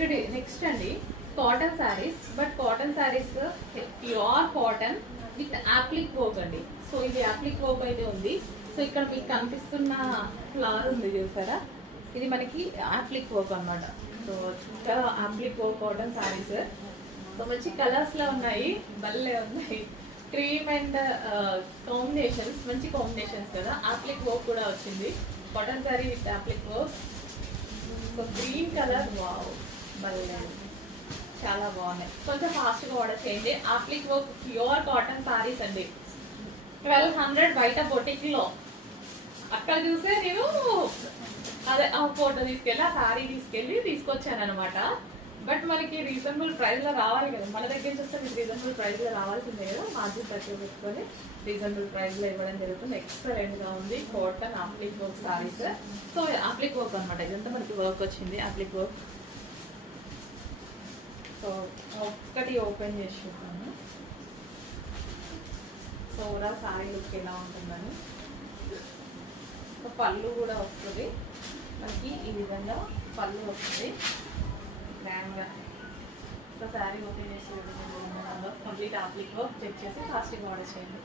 Next అండి cotton saris. But cotton saris pure cotton with appliqué work అండి. So ఇది appliqué work అయితే ఉంది. సో ఇక్కడ మీకు కనిపిస్తున్న ఫ్లవర్ ఉంది చూసారా, ఇది మనకి యాప్లిక్ వర్క్ అనమాట. సో ఇంకా appliqué work cotton saris. So మంచి కలర్స్ లో ఉన్నాయి, భలే ఉన్నాయి. క్రీమ్ అండ్ కాంబినేషన్స్, మంచి కాంబినేషన్స్ కదా. యాప్లిక్ వర్క్ కూడా వచ్చింది, cotton sari with appliqué work. So green colour, wow భలే, చాలా బాగున్నాయి. కొంచెం ఫాస్ట్గా ఆర్డర్ చేయండి. Appliqué work pure cotton saris అండి. 1200 బయట బొటిక్లో. అక్కడ చూసే నేను అదే ఆ ఫోటో తీసుకెళ్ళి ఆ శారీ తీసుకొచ్చాను అనమాట. బట్ మనకి రీజనబుల్ ప్రైస్లో రావాలి కదా, మన దగ్గర నుంచి వస్తే మీకు రీజనబుల్ ప్రైస్లో రావాల్సిందే కదా. మార్జిన్ తక్కువ పెట్టుకొని రీజనబుల్ ప్రైస్లో ఇవ్వడం జరుగుతుంది. ఎక్సలెంట్గా ఉంది cotton appliqué work saris. So appliqué work అనమాట, ఇదంతా మనకి వర్క్ వచ్చింది యాప్లిక్ వర్క్. సో ఒక్కటి ఓపెన్ చేసి చూద్దాము. సో ఓవరాల్ శారీ లుక్ ఎలా ఉంటుందని. పళ్ళు కూడా వస్తుంది మనకి, ఈ విధంగా పళ్ళు వస్తుంది గ్రాండ్గా. సో శారీ ఓపెన్ చేసి కంప్లీట్ యాప్లిక్ వర్క్ చెక్ చేసి ఫాస్ట్గా ఆర్డర్ చేయండి.